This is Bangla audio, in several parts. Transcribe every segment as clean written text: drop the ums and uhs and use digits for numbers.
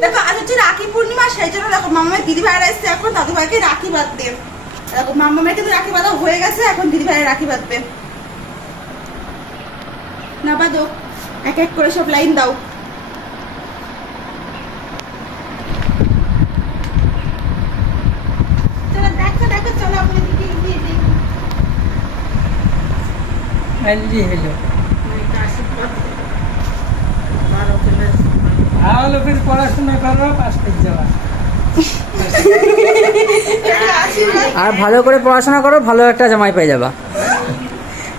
দেখো আজ হচ্ছে রাখি পূর্ণিমা, সেই জন্য দেখো মামামের দিদি ভাইরা এসছে, এখন দাদু ভাইকে রাখি বাঁধতে। দেখো মামামের কিন্তু রাখি বাঁধা হয়ে গেছে, এখন দিদি ভাইয়ের রাখি বাঁধবে। না বাঁধো, এক এক করে সব লাইন দাও। চলো দেখো দেখো, চলো আপনার দিকে এগিয়ে দিই। হেলদি হলো ভালো করে পড়াশোনা করো, পাস করে যাওয়া। আর ভালো করে পড়াশোনা করো, ভালো একটা জামাই পেয়ে যাবা।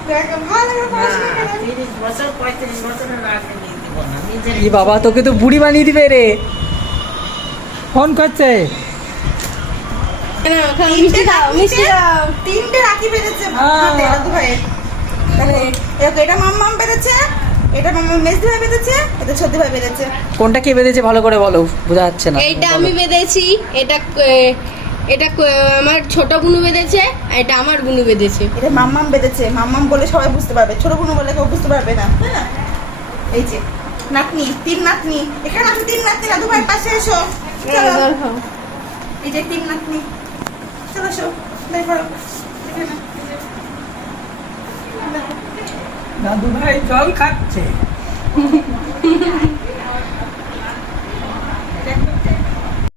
দেখো ভালো করে পড়াশোনা করো। 30 বছর 35 বছরের আগে নিয়ে দিব না, নিজের ই বাবা, তোকে তো বুড়ি বানিয়ে দিবে রে। ফোন করছে। মিষ্টি দাও, মিষ্টি দাও। তিনটে রাখি বেঁধেছে হাতে দাদু ভাইয়ের। দেখো এটা মাম্মাম বেঁধেছে, এটা মাম্মাম মেজদি ভাই বেঁধেছে, এটা ছোট ভাই বেঁধেছে। কোনটা কে বেঁধেছে ভালো করে বলো, বোঝা যাচ্ছে না। এইটা আমি বেঁধেছি, এটা এটা আমার ছোট বুনু বেঁধেছে, আর এটা আমার বুনু বেঁধেছে। এটা মাম্মাম বেঁধেছে, মাম্মাম বলে সবাই বুঝতে পারবে, ছোট বোন বলে কেউ বুঝতে পারবে না। হ্যাঁ এই যে নাতনি, তিন নাতনি, এখানে আছে তিন নাতনি, দাদু ভাইয়ের পাশে এসো। চলো এই যে তিন নাতনি, চলো এসো বের করো এখানে। দাদু ভাই জল খাচ্ছে।